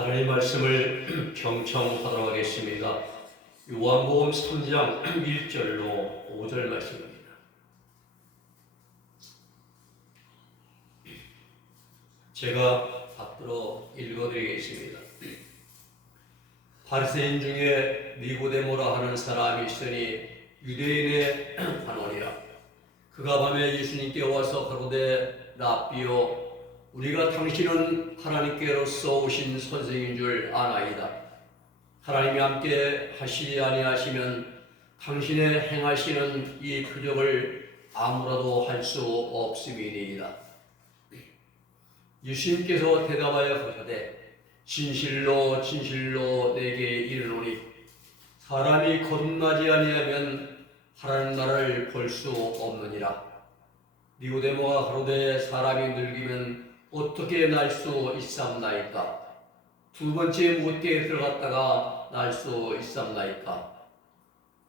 하나님 말씀을 경청하도록 하겠습니다. 요한복음 3장 1절로 5절 말씀입니다. 제가 받들어 읽어드리겠습니다. 바리새인 중에 니고데모라 하는 사람이 있으니 유대인의 관원이라. 그가 밤에 예수님께 와서 가로되 랍비여, 우리가 당신은 하나님께로서 오신 선생인 줄 아나이다. 하나님이 함께 하시지 아니하시면 당신의 행하시는 이 표적을 아무라도 할 수 없음이니이다. 예수님께서 대답하여 가로되 진실로 진실로 내게 이르노니 사람이 거듭나지 아니하면 하나님 나라를 볼 수 없느니라. 니고데모가 가로되 사람이 늙으면 어떻게 날 수 있삼나이까? 두 번째 못대에 들어갔다가 날 수 있삼나이까?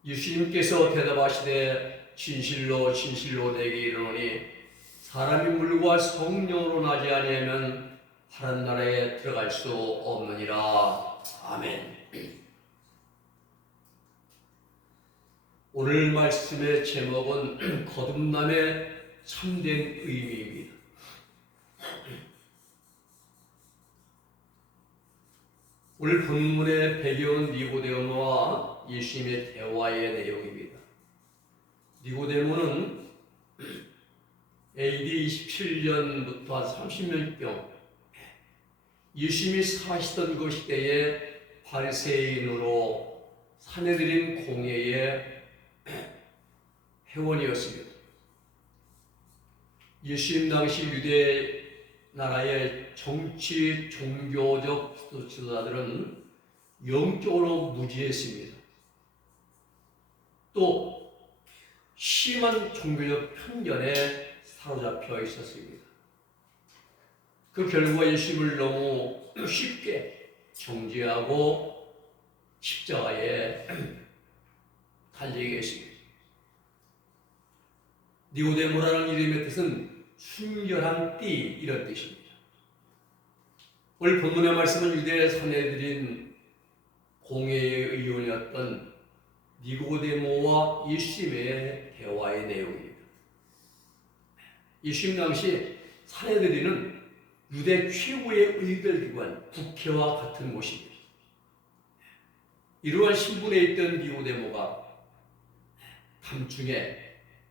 예수님께서 대답하시되 진실로 진실로 내게 이르노니 사람이 물과 성령으로 나지 아니하면 하나님 나라에 들어갈 수 없느니라. 아멘. 오늘 말씀의 제목은 거듭남의 참된 의미입니다. 오늘 본문의 배경은 니고데모와 예수님의 대화의 내용입니다. 니고데모는 AD 27년부터 한 30년경 예수님이 사시던 그 시대에 바리새인으로 사내들인 공회의 회원이었습니다. 예수님 당시 유대 나라의 정치, 종교적 지도자들은 영적으로 무지했습니다. 또 심한 종교적 편견에 사로잡혀 있었습니다. 그 결과 예수님을 너무 쉽게 정죄하고 십자가에 달리게 했습니다. 니고데모라는 이름의 뜻은 순결한 띠, 이런 뜻입니다. 오늘 본문의 말씀은 유대 사내들인 공회의 의원이었던 니고데모와 예수님의 대화의 내용입니다. 예수님 당시 사내들인은 유대 최고의 의결기관, 국회와 같은 곳입니다. 이러한 신분에 있던 니고데모가 밤중에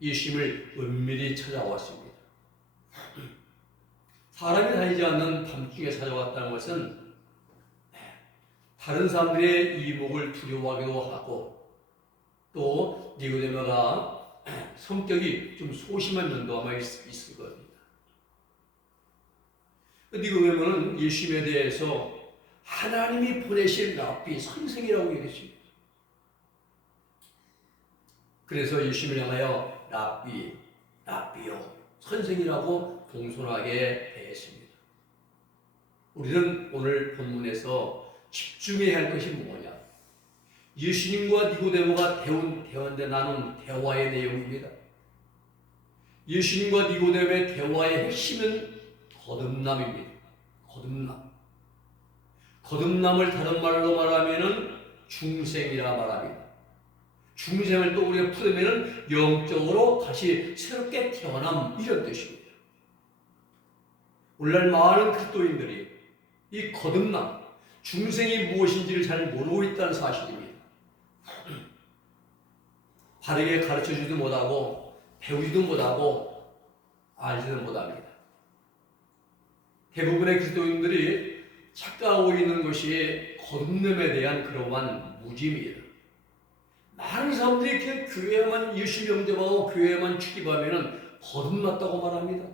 예수님을 은밀히 찾아왔습니다. 사람이 다니지 않는 밤중에 찾아왔다는 것은 다른 사람들의 이목을 두려워하기도 하고, 또 니고데모가 성격이 좀 소심한 면도 아마 있을 겁니다. 니고데모는 예수님에 대해서 하나님이 보내실 랍비, 선생이라고 얘기했습니다. 그래서 예수님을 향하여 랍비, 랍비요, 선생이라고 공손하게 대했습니다. 우리는 오늘 본문에서 집중해야 할 것이 뭐냐? 예수님과 니고데모가 나눈 대화의 내용입니다. 예수님과 니고데모의 대화의 핵심은 거듭남입니다. 거듭남을 다른 말로 말하면은 중생이라 말합니다. 중생을 또 우리가 풀으면은 영적으로 다시 새롭게 태어남, 이런 뜻입니다. 오늘날 많은 그리스도인들이 이 거듭남, 중생이 무엇인지를 잘 모르고 있다는 사실입니다. 바르게 가르쳐주지도 못하고 배우지도 못하고 알지도 못합니다. 대부분의 그리스도인들이 착각하고 있는 것이 거듭남에 대한 그러한 무지입니다. 많은 사람들이 이렇게 교회만 예수 영접하고 교회만 출입하면 거듭났다고 말합니다.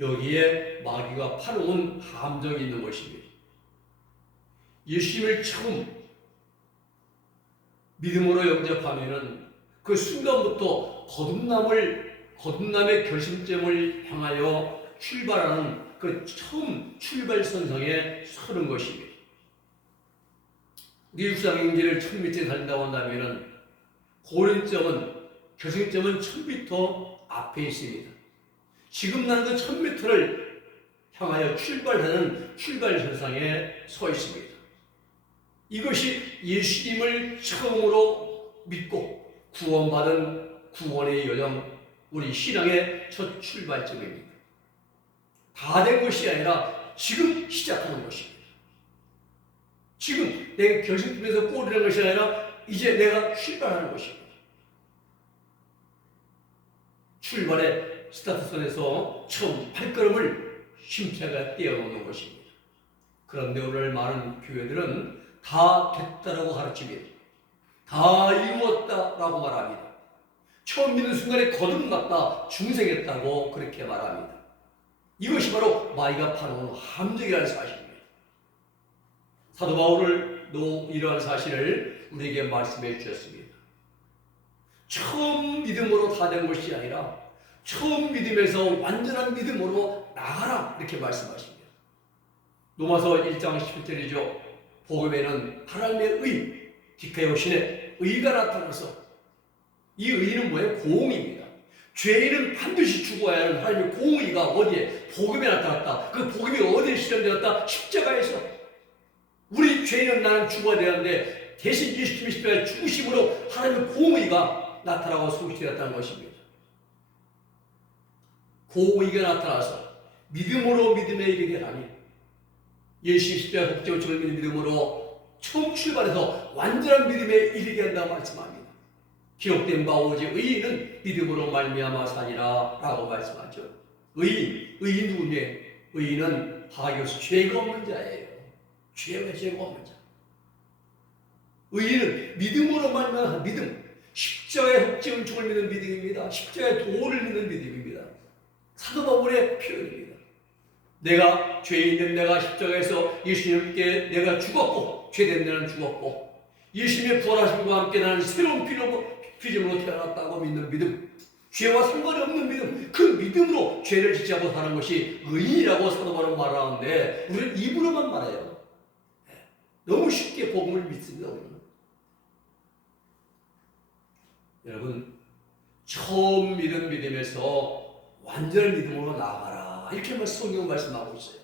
여기에 마귀가 파놓은 함정이 있는 것입니다. 예수님을 처음 믿음으로 영접하면 그 순간부터 거듭남의 결심점을 향하여 출발하는 그 처음 출발선상에 서는 것입니다. 우리 육상경제를 1000m 달린다고 한다면 결승점은 1000m 앞에 있습니다. 지금 난 그 1000m를 향하여 출발하는 출발선상에 서 있습니다. 이것이 예수님을 처음으로 믿고 구원받은 구원의 여정, 우리 신앙의 첫 출발점입니다. 다 된 것이 아니라 지금 시작하는 것입니다. 지금 내가 결승점에서 골이라는 것이 아니라 이제 내가 출발하는 것입니다. 출발의 스타트선에서 처음 발걸음을 힘차게 떼어놓는 것입니다. 그런데 오늘 많은 교회들은 다 됐다라고 가르칩니다. 다 이루었다라고 말합니다. 처음 믿는 순간에 거듭났다, 중생했다고 그렇게 말합니다. 이것이 바로 마귀가 파놓은 함정이라는 사실입니다. 사도 바울도 이러한 사실을 우리에게 말씀해 주셨습니다. 처음 믿음으로 다 된 것이 아니라 처음 믿음에서 완전한 믿음으로 나가라, 이렇게 말씀하십니다. 로마서 1장 17절이죠. 복음에는 하나님의 의, 디카요신의 의가 나타나서, 이 의는 뭐예요? 공의입니다. 죄인은 반드시 죽어야 하는 하나님의 공의가 어디에? 복음에 나타났다. 그 복음이 어디에 실현되었다? 십자가에서. 우리 죄인은 나는 죽어야 되는데 대신 예수님의 십자가의 죽으심으로 하나님의 공의가 나타나고 성취되었다는 것입니다. 공의가 나타나서 믿음으로 믿음에 이르게 하니, 예수님의 십자가 복제의 죽을 믿는 믿음으로 처음 출발해서 완전한 믿음에 이르게 한다고 말씀합니다. 기록된 바 오직 의인은 믿음으로 말미암아 사니라 라고 말씀하죠. 의인 누구냐? 의인은 하교수 죄가 없는 자예요. 죄가 없는 자. 의인은 믿음으로 말미암아, 믿음, 십자가의 흑증 죽을 믿는 믿음입니다. 십자가의 도를 믿는 믿음입니다. 사도 바울의 표현입니다. 내가 죄인된 내가 십자가에서 예수님께 내가 죽었고, 죄된 나는 죽었고, 예수님의 부활하심과 함께 나는 새로운 피조물로 태어났다고 믿는 믿음, 죄와 상관이 없는 믿음, 그 믿음으로 죄를 짓지 않고 사는 것이 의인이라고 사도 바울은 말하는데, 우리는 입으로만 말해요. 너무 쉽게 복음을 믿습니다. 우리는. 여러분, 처음 믿은 믿음에서 완전한 믿음으로 나아가라, 이렇게 성경 말씀하고 있어요.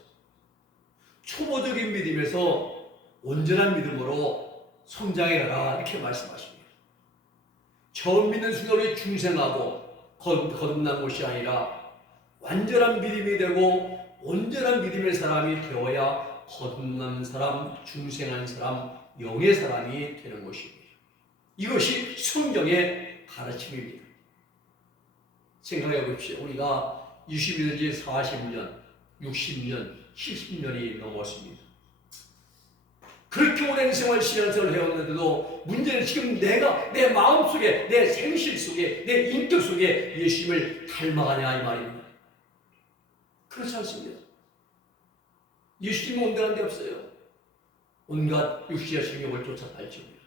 초보적인 믿음에서 온전한 믿음으로 성장해가라, 이렇게 말씀하십니다. 처음 믿는 순간에 중생하고 거듭난 것이 아니라 완전한 믿음이 되고 온전한 믿음의 사람이 되어야 거듭난 사람, 중생한 사람, 영의 사람이 되는 것입니다. 이것이 성경의 가르침입니다. 생각해 봅시다. 우리가 20년인지 40년, 60년, 70년이 넘었습니다. 그렇게 오랜 생활 신앙생활을 해왔는데도 문제는 지금 내가 내 마음속에, 내 생실 속에, 내 인격 속에 예수님을 닮아가냐, 이 말입니다. 그렇지 않습니다. 예수님은 온데간 데 없어요. 온갖 육시와 생명을 쫓아 발치입니다.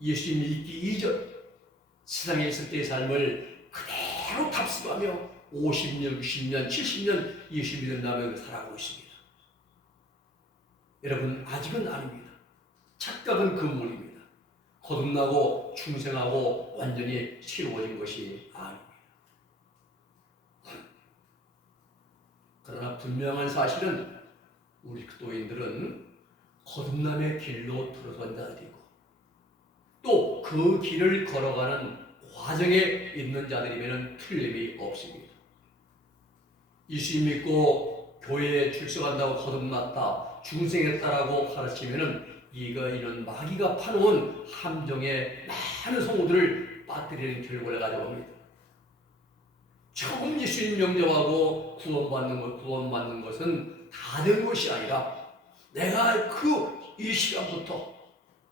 예수님이 있기 이전 세상에 있을 때의 삶을 그대로 답습하며 50년, 60년, 70년 예수 믿은 다음에 살아가고 있습니다. 여러분, 아직은 아닙니다. 착각은 금물입니다. 거듭나고 중생하고 완전히 새로워진 것이 아닙니다. 그러나 분명한 사실은 우리 그리스도인들은 거듭남의 길로 들어선 자들이고 또 그 길을 걸어가는 과정에 있는 자들이면 틀림이 없습니다. 예수 믿고 교회에 출석한다고 거듭났다, 중생했다라고 가르치면은 이는 마귀가 파놓은 함정에 많은 성도들을 빠뜨리는 결과를 가져옵니다. 처음 예수님 영접하고 구원받는 것은 다 된 것이 아니라 내가 이 시간부터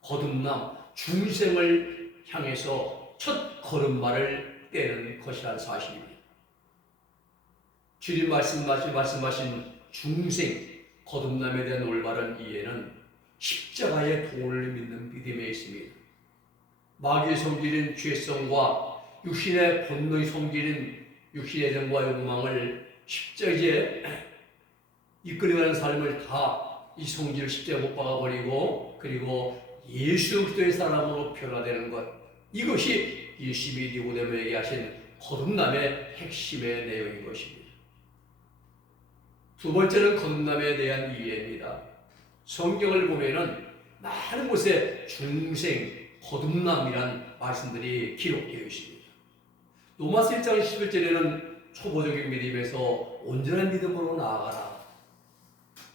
거듭남, 중생을 향해서 첫 걸음마를 떼는 것이라는 사실입니다. 주님 말씀하신 중생, 거듭남에 대한 올바른 이해는 십자가의 도를 믿는 믿음에 있습니다. 마귀의 성질인 죄성과 육신의 본능의 성질인 육신의 정과 욕망을 십자가에 이끌어가는 삶을 다 이 성질을 십자가에 못 박아버리고 그리고 예수 그리스도의 사람으로 변화되는 것, 이것이 예수님이 니고데모에게 하신 거듭남의 핵심의 내용인 것입니다. 두 번째는 거듭남에 대한 이해입니다. 성경을 보면은 많은 곳에 중생, 거듭남이란 말씀들이 기록되어 있습니다. 로마서 1장 11절에는 초보적인 믿음에서 온전한 믿음으로 나아가라.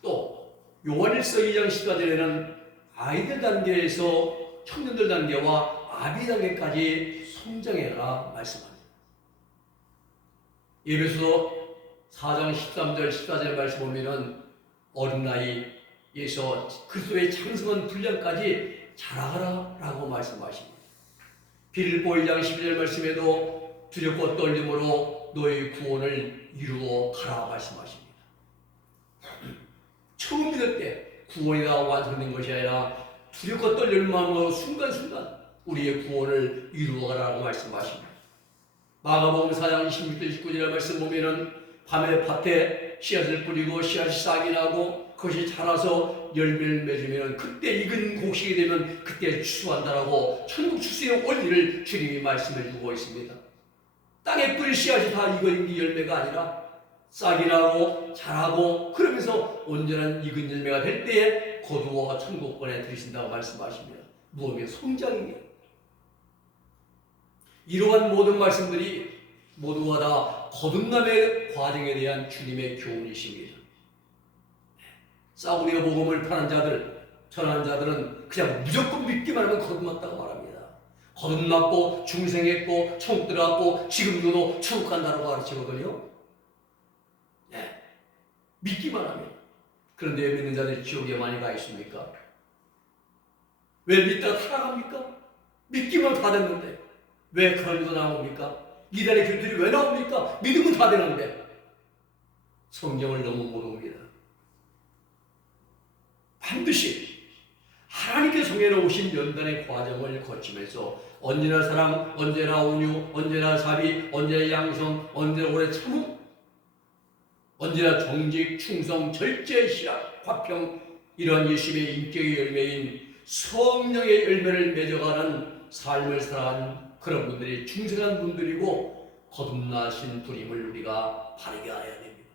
또 요한일서 2장 14절에는 아이들 단계에서 청년들 단계와 아비 단계까지 성장해라 말씀합니다. 에베소서 4장 13절 14절 말씀 보면은 어린 나이에서 그리스도의 장성한 분량까지 자라가라 라고 말씀하십니다. 빌립보 1장 12절 말씀에도 두렵고 떨림으로 너의 구원을 이루어 가라 말씀하십니다. 처음 믿을 때 구원이 다 완성된 것이 아니라 두렵고 떨리는 마음으로 순간순간 우리의 구원을 이루어가라고 말씀하십니다. 마가복음 4장 26절 29절 말씀 보면은 밤에 밭에 씨앗을 뿌리고 씨앗이 싹이 나고 그것이 자라서 열매를 맺으면 그때 익은 곡식이 되면 그때 추수한다라고 천국 추수의 원리를 주님이 말씀해 주고 있습니다. 땅에 뿌린 씨앗이 다 익은 열매가 아니라 싹이 나고 자라고 그러면서 온전한 익은 열매가 될 때에 거두어 천국권에 들이신다고 말씀하십니다. 무엇이며 성장입니다. 이러한 모든 말씀들이 모두가 다 거듭남의 과정에 대한 주님의 교훈이십니다. 싸우리가 복음을 파는 자들, 전하는 자들은 그냥 무조건 믿기만 하면 거듭났다고 말합니다. 거듭났고 중생했고 천국 들어갔고 지금도 천국 간다고 가르치거든요. 네. 믿기만 하면. 그런데 믿는 자들이 지옥에 많이 가 있습니까? 왜 믿다가 타락합니까? 믿기만 다 됐는데 왜 그런 일도 나옵니까? 이단의 교들이 왜 나옵니까? 믿으면 다 되는데 성경을 너무 모릅니다. 반드시 하나님께 정해놓으신 연단의 과정을 거치면서 언제나 사랑, 언제나 온유, 언제나 자비, 언제나 양성, 언제나 오래 참음, 언제나 정직, 충성, 절제, 희락, 화평 이러한 예수님의 인격의 열매인 성령의 열매를 맺어가는 삶을 살아가는 그런 분들이 중생한 분들이고 거듭나신 분임을 우리가 바르게 알아야 됩니다.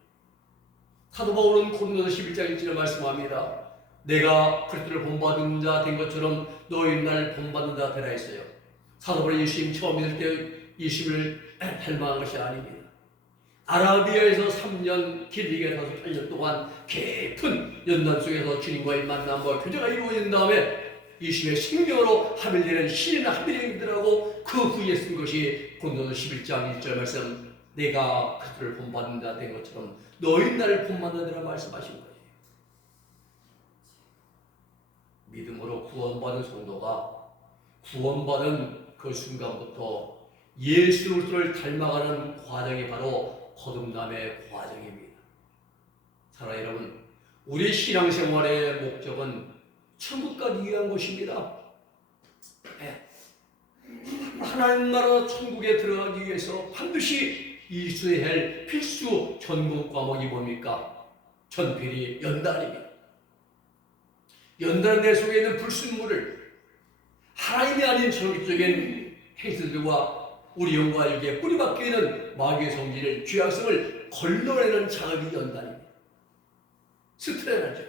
사도 바울은 고린도서 11장 1절에 말씀합니다. 내가 그리스도를 본받은 자 된 것처럼 너희 날 본받는 자 되라 했어요. 사도 바울이 예수님 처음 믿을 때 예수님을 닮아간 것이 아닙니다. 아라비아에서 3년, 길리게 가서 8년 동안 깊은 연단 속에서 주님과의 만남과 교제가 이루어진 다음에 예수님의 생명으로 하멜되는 신이나 하멜되더라고 그 후에 쓴 것이 고린도서 11장 1절 말씀 내가 그리스도를 본받는 자 된 것처럼 너희 나를 본받는 자라 말씀하신 거예요. 믿음으로 구원받은 성도가 구원받은 그 순간부터 예수 그리스도를 닮아가는 과정이 바로 거듭남의 과정입니다. 사랑하는 여러분, 우리 신앙생활의 목적은 천국 가기 위한 것입니다. 하나님 나라 천국에 들어가기 위해서 반드시 이수해야 할 필수 전공 과목이 뭡니까? 전필이 연단입니다. 연단 내 속에 있는 불순물을 하나님이 아닌 정기적인 행실들과 우리 영과 육에 뿌리박혀 있는 마귀의 성질을 죄악성을 걸러내는 작업이 연단입니다. 스트레나죠.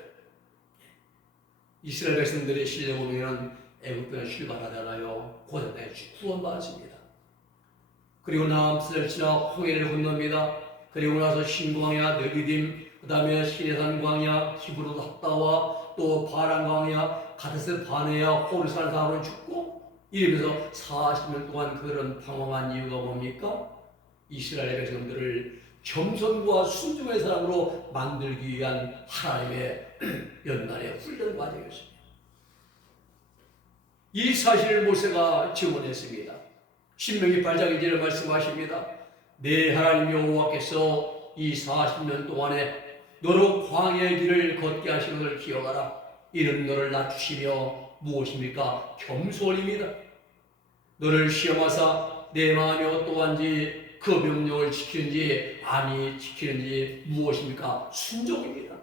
이스라엘 백성들의 시대에 보면 애국에서 출발하잖아요. 고난에 구원받았습니다. 그리고 남스를 지나 홍해를 건넙니다. 그리고 나서 신광야, 느비딤, 그 다음에 시내산 광야, 히브로 핫다와 또 바란 광야, 가데스 바네야, 호르산 사로 죽고 이러면서 40년 동안 그들은 방황한 이유가 뭡니까? 이스라엘 백성들을 겸손과 순종의 사람으로 만들기 위한 하나님의 연단의 훈련 과정이었습니다. 이 사실을 모세가 증언했습니다. 신명기 8장 1절에 말씀하십니다. 내 하나님 여호와께서 이 40년 동안에 너로 광야의 길을 걷게 하신 것을 기억하라. 이는 너를 낮추시며 무엇입니까? 겸손입니다. 너를 시험하사 내 마음이 어떠한지 그 명령을 지키는지 아니 지키는지 무엇입니까? 순종입니다.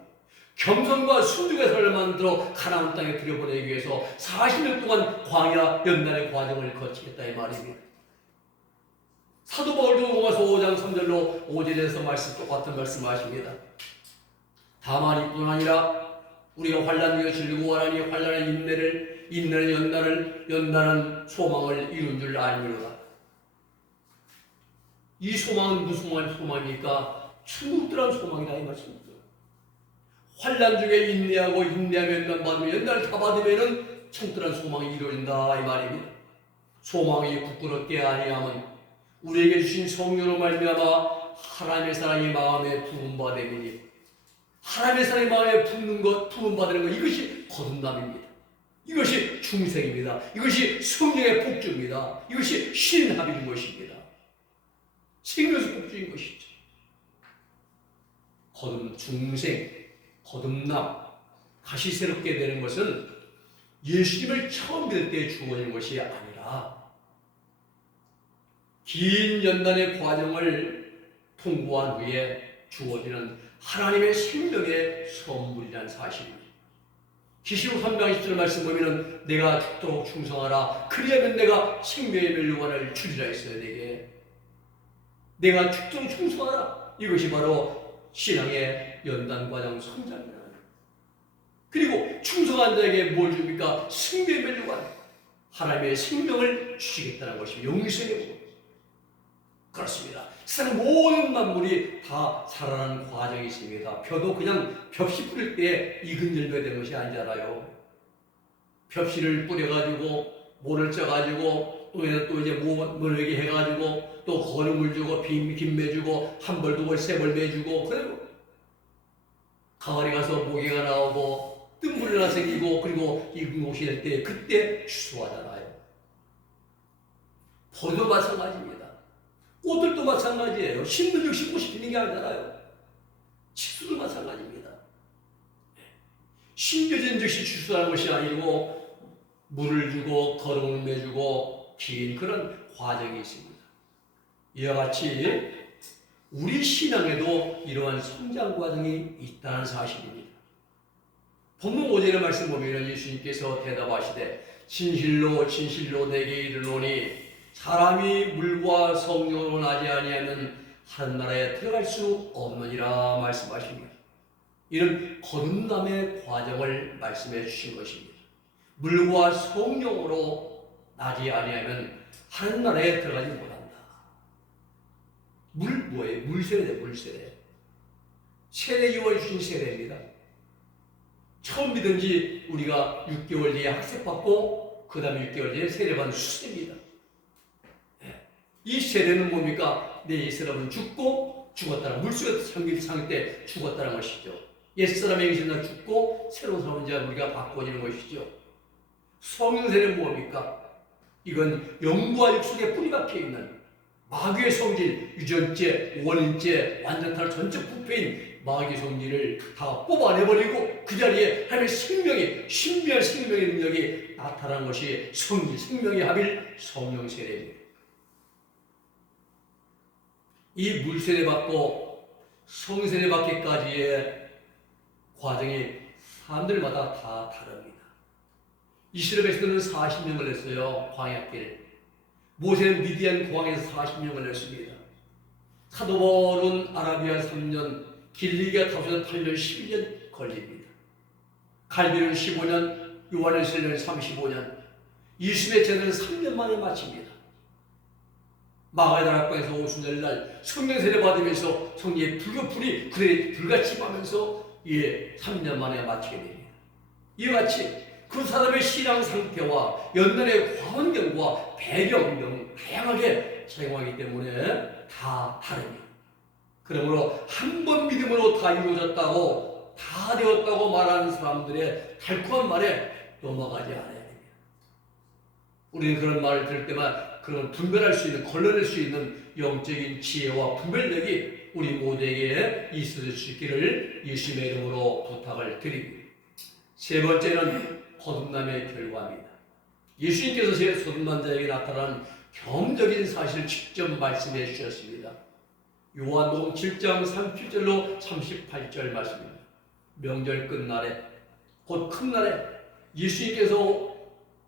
겸손과 순종의 삶을 만들어 가나안 땅에 들여보내기 위해서 40년 동안 광야 연단의 과정을 거치겠다 이 말입니다. 사도 바울도 로마서 5장 3절로 5절에서 말씀 똑같은 말씀하십니다. 다만 이뿐 아니라 우리가 환난 중에 즐거워하니 환난의 인내는 연단은 소망을 이룬 줄 알미로다. 이 소망은 무슨 소망입니까? 충분한 소망이다 이 말씀입니다. 환난 중에 인내하고 인내하면 연단 받으면 연단을 다 받으면은 청뜰한 소망이 이루어진다 이 말입니다. 소망이 부끄럽게 아니하면 우리에게 주신 성령으로 말미암아 하나님의 사랑이 마음에 부음바 되니 하나님의 사랑이 마음에 부음받는 것 이것이 거듭남입니다. 이것이 중생입니다. 이것이 성령의 복주입니다. 이것이 신합인 것입니다. 생명에서 복주인 것이죠. 중생, 거듭남, 다시 새롭게 되는 것은 예수님을 처음 믿을 때 주어진 것이 아니라 긴 연단의 과정을 통과한 후에 주어지는 하나님의 생명의 선물이라는 사실입니다. 계시록 3장 10절 말씀 보면은 내가 죽도록 충성하라 그리하면 내가 생명의 멸류관을 주리라 했어요. 내가 죽도록 충성하라. 이것이 바로 신앙의 연단 과정 성장이라는 거예요. 그리고 충성한 자에게 뭘 줍니까? 생명의 멸류관, 하나님의 생명을 주시겠다는 것이 영생의 것. 그렇습니다. 세상 모든 만물이 다 자라는 과정이 있습니다. 벼도 그냥 벽씨 뿌릴 때 익은 열매가 되는 것이 아니잖아요. 벽씨를 뿌려가지고 모를 쪄가지고 또 이제 모르게 해가지고 또 거름을 주고 김매 주고 한 벌 두 벌 세 벌 매주고 그리고 가을에 가서 모기가 나오고 뜬물이 하나 생기고 그리고 익은 옷이 될 때 그때 추수하잖아요. 벌도 마찬가지입니다. 꽃들도 마찬가지예요. 심는 즉 심고 싶는 게 아니잖아요. 식수도 마찬가지입니다. 심겨진 즉시 추수하는 것이 아니고 물을 주고 거름을 매주고 긴 그런 과정이 있습니다. 이와 같이 우리 신앙에도 이러한 성장 과정이 있다는 사실입니다. 본문 5절의 말씀 보면 예수님께서 대답하시되 진실로 진실로 내게 이르노니 사람이 물과 성령으로 나지 아니하면 하늘 나라에 들어갈 수 없느니라 말씀하십니다. 이런 거듭남의 과정을 말씀해 주신 것입니다. 물과 성령으로 나지 아니하면 하늘 나라에 들어가지 못한다. 물 뭐예요? 물세례, 물세례. 세례 요한이 주신 세례입니다. 처음 믿은지 우리가 6개월 뒤에 학습받고 그 다음에 6개월 뒤에 세례받는 수세입니다. 이 세례는 뭡니까? 내 옛사람은 죽고 죽었다는 물속에 잠길 때 죽었다는 것이죠. 옛사람의 행실은 죽고 새로운 사람은 이제 우리가 바꿔지는 것이죠. 성령세례는 뭡니까? 이건 영과 육속에 뿌리 박혀 있는 마귀의 성질, 유전죄, 원인죄, 완전탈 전적 부패인 마귀의 성질을 다 뽑아내버리고 그 자리에 하나님의 생명이 신비한 생명의 능력이 나타난 것이 성질, 생명의 합일 성령세례입니다. 이 물세례 받고 성세례 받기까지의 과정이 사람들마다 다 다릅니다. 이스라엘에서는 40년을 했어요. 광야길. 모세는 미디안 공항에서 40년을 했습니다. 사도바울은 아라비아 3년, 길리기아 타소에서 8년, 12년 걸립니다. 갈비는 15년, 요한일서는 35년, 예수의 제자는 3년 만에 마칩니다. 마가다 학방에서 오순절날 성령 세례 받으면서 성령의 불교풀이 그들의 불같이 임하면서 3년 만에 마치게 됩니다. 이와 같이 그 사람의 신앙 상태와 연단의 환경과 배경 등 다양하게 작용하기 때문에 다 다릅니다. 그러므로 한 번 믿음으로 다 이루어졌다고 다 되었다고 말하는 사람들의 달콤한 말에 넘어가지 않아야 됩니다. 우리는 그런 말을 들을 때만 그런 분별할 수 있는, 걸러낼 수 있는 영적인 지혜와 분별력이 우리 모두에게 있을 수 있기를 예수님의 이름으로 부탁을 드립니다. 세 번째는 거듭남의 결과입니다. 예수님께서 제 거듭난 자에게 나타난 경험적인 사실을 직접 말씀해 주셨습니다. 요한복음 7장 37절로 38절 말씀입니다. 명절 끝날에 곧 큰 날에 예수님께서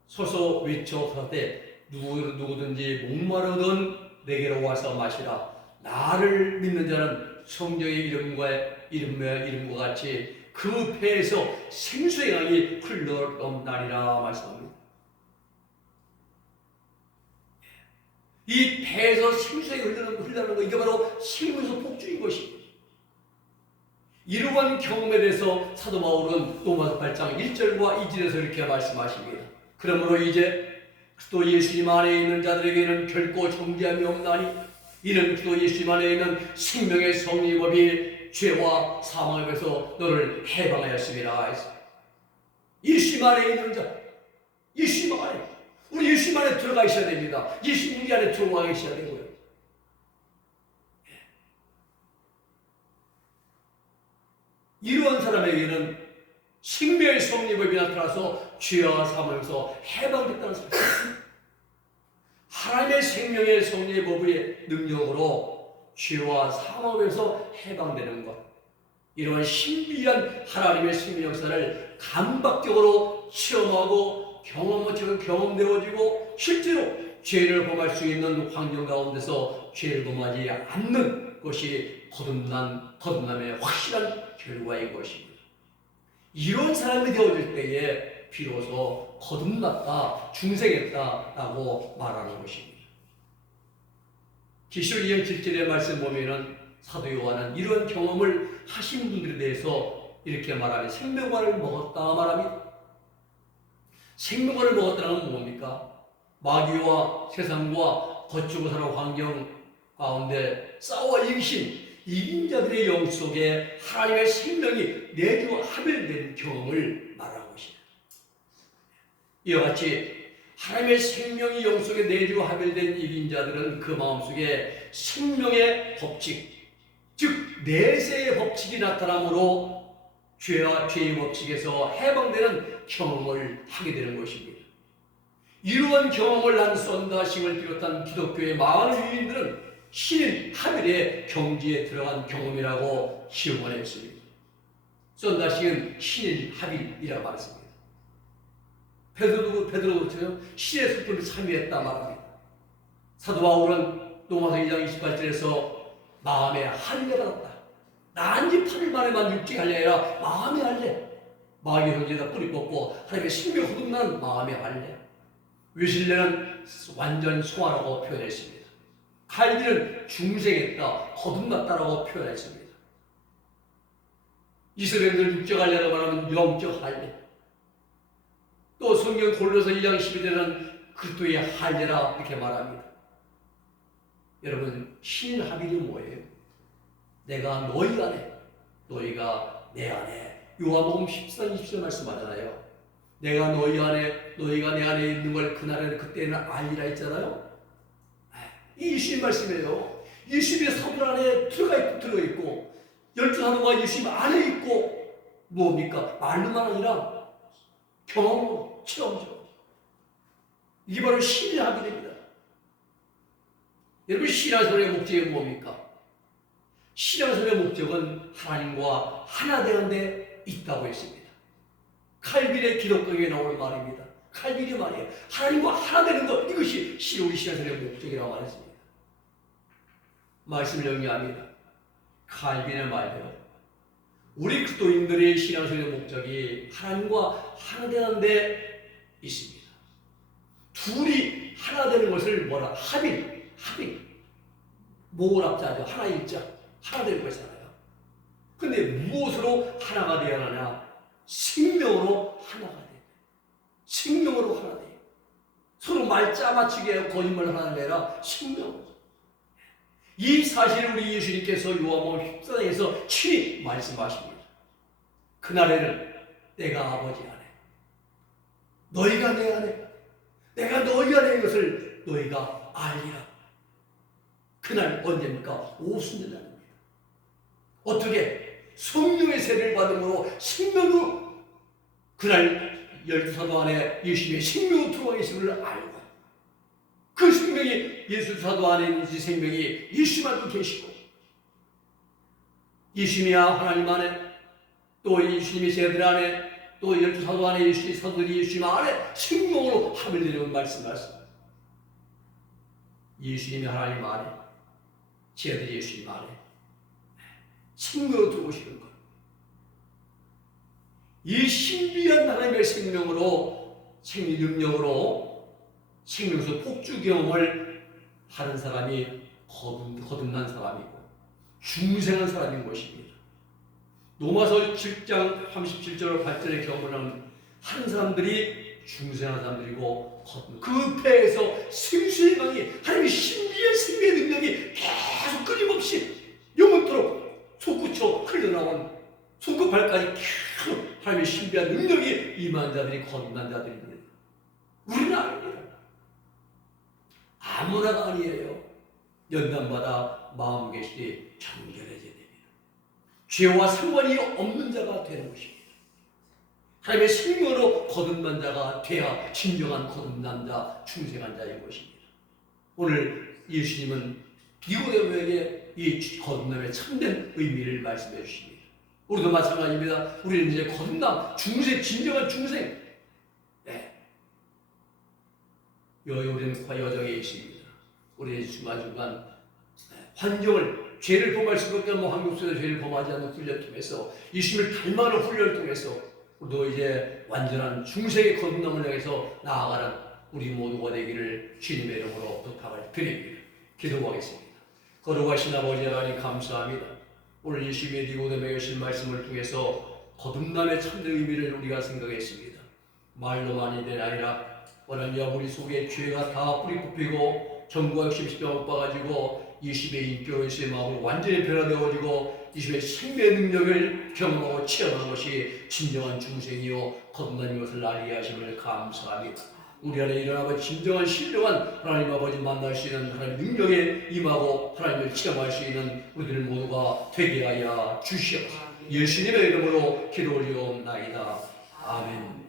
서서 외쳐 가라사대 누구든지 목마르든 내게로 와서 마시라. 나를 믿는 자는 성령의 이름과 같이 그 배에서 생수의 강이 흘러넘나니라 말씀합니다. 이 배에서 생수의 흘러나는 거, 이게 바로 생명수 폭주인 것입니다. 이러한 경험에 대해서 사도 바울은 로마서 8장 1절과 2절에서 이렇게 말씀하십니다. 그러므로 이제 그리스도 예수님 안에 있는 자들에게는 결코 정죄함이 없나니 이는 그리스도 예수님 안에 있는 생명의 성리법이 죄와 사망에서 너를 해방하였습니다. 예수님 안에 있는 자, 예수님 안에, 우리 예수님 안에 들어가 있어야 됩니다. 예수님 우리 안에 들어가 있어야 되고요. 이러한 사람에게는 생명의 성리법이 나타나서 죄와 사망에서 해방됐다는 사람. 하나님의 생명의 성리법의 능력으로 죄와 사망에서 해방되는 것. 이러한 신비한 하나님의 생명 역사를 감각적으로 체험하고 경험되어지고 실제로 죄를 범할 수 있는 환경 가운데서 죄를 범하지 않는 것이 거듭남의 확실한 결과인 것입니다. 이런 사람이 되어질 때에 비로소 거듭났다, 중생했다라고 말하는 것입니다. 계시록 2장 7절의 말씀 보면은 사도 요한은 이런 경험을 하신 분들에 대해서 이렇게 말하면 생명과를 먹었다 말합니다. 생명과를 먹었다는 건 뭡니까? 마귀와 세상과 거치고 사는 환경 가운데 싸워 이긴 자들의 영 속에 하나님의 생명이 내주 합일된 경험을 말하는 것입니다. 이와 같이 하나님의 생명이 영 속에 내주 합일된 이긴 자들은 그 마음속에 생명의 법칙, 즉 내세의 법칙이 나타나므로 죄와 죄의 법칙에서 해방되는 경험을 하게 되는 것입니다. 이러한 경험을 한 썬다싱을 비롯한 기독교의 많은 유인들은 신인 하빌의 경지에 들어간 경험이라고 시험했습니다. 썬다싱은 신인 하빌이라고 말했습니다. 베드로도 신의 습관을 참여했다 말합니다. 사도 바울은 로마서 2장 28절에서 마음에 할례가 났다. 난지 8일 만에만 육지 할례라 마음의 할례. 마귀 형제에다 뿌리 뽑고 하나님의 생명 거듭난 마음의 할례. 외실례는 완전 소화라고 표현했습니다. 칼빈은 중생했다, 거듭났다라고 표현했습니다. 이스라엘들 육적 할례라고 말하면 영적 할례. 또 성경 골로새 2장 12절은 그리스도의 할례라 이렇게 말합니다. 여러분, 신인 합일이 뭐예요? 내가 너희 안에, 너희가 내 안에. 요한복음 14장 20절 말씀하잖아요. 내가 너희 안에, 너희가 내 안에 있는 걸 그날에는 그때는 알리라 했잖아요. 이 예수님 말씀이에요. 예수님의 사도 안에 들어가 있고 12사도가 예수님 안에 있고 뭡니까? 말로만 아니라 경험으로, 체험적으로. 이게 바로 신의 합일입니다. 여러분, 신앙생활의 목적이 뭡니까? 신앙생활의 목적은 하나님과 하나 되는 데 있다고 했습니다. 칼빈의 기독교에 나오는 말입니다. 칼빈이 말이에요. 하나님과 하나 되는 것, 이것이 우리 신앙생활의 목적이라고 말했습니다. 말씀을 정리합니다. 칼빈의 말대로 우리 그리스도인들의 신앙생활의 목적이 하나님과 하나 되는 데 있습니다. 둘이 하나 되는 것을 뭐라? 합일. 모rap자죠. 하나 일자. 하나 되는 것이잖아요. 근데 무엇으로 하나가 되어야 하냐? 생명으로 하나가 돼. 생명으로 하나 돼. 서로 말짜 맞추게 거짓말을 하는 게 아니라 생명으로. 이 사실을 우리 예수님께서 요한복음 14장에서 친히 말씀하십니다. 그날에는 내가 아버지 안에, 너희가 내 안에, 내가 너희 안에 있는 것을 너희가 알리라. 그날 언제입니까? 오순절날입니다. 어떻게? 성령의 세례를 받음으로 생명으로 그날 12사도 안에 예수님의 생명으로 들어와 계심을 알고 그 생명이 예수 사도 안에 있는 생명이 예수 안에 계시고 예수님이야 하나님 안에 또 예수님의 제자들 안에 또 12사도 안에 예수님의 사도들이 예수님 안에 생명으로 합일되는 말씀하셨습니다. 예수님이 하나님 안에 제자들이 예수님 안에 생명으로 들어오시는 것. 이 신비한 하나님의 생명으로, 생리 능력으로 생명에서 폭주 경험을 하는 사람이 거듭난 사람이고 중생한 사람인 것입니다. 로마서 7장 37절 8절의 경험을 하는 사람들이 중생한 사람들이고 그 배에서 생수의 강이 하나님의 신비한 생명의 능력이 계속 끊임없이 영원토록 솟구쳐 흘러나온 손끝발까지 계속 하나님의 신비한 능력이 임한 자들이 거듭난 자들입니다. 우리는 아닙니다. 아무나가 아니에요. 연단마다 마음 계시되 정결해져야 됩니다. 죄와 상관이 없는 자가 되는 것입니다. 하나님의 생명으로 거듭난 자가 돼야 진정한 거듭난 자, 충생한 자인 것입니다. 오늘 예수님은 니고데모에게 이 거듭남의 참된 의미를 말씀해 주십니다. 우리도 마찬가지입니다. 우리는 이제 거듭남, 중생, 진정한 중생. 네. 우리는 여정에 있습니다. 우리의 중간중간 환경을, 죄를 범할 수밖에 없는 환경 속에서 죄를 범하지 않는 훈련을 통해서, 예수님을 닮아가는 훈련을 통해서 우리도 이제 완전한 중생의 거듭남을 향해서 나아가는 우리 모두가 되기를 주님의 이름으로 부탁을 드립니다. 기도하겠습니다. 거룩하신 아버지 하나님 감사합니다. 오늘 예수님의 니고데모에게 주신 말씀을 통해서 거듭남의 참된 의미를 우리가 생각했습니다. 말로만이 된 아니라 오늘 우리 속에 죄가 다 뿌리 뽑히고 전부가 십시병 못 봐가지고 예수님의 인격으로 예수의 마음으로 완전히 변화되어지고 예수님의 생명의 능력을 경험하고 체험한 것이 진정한 중생이요 거듭난 것을 알게 하심을 감사합니다. 우리 안에 일어나고 진정한 신령한 하나님 아버지 만날 수 있는 하나님 능력에 임하고 하나님을 체험할 수 있는 우리들 모두가 되게 하여 주시옵소서. 예수님의 이름으로 기도 올리옵나이다. 아멘.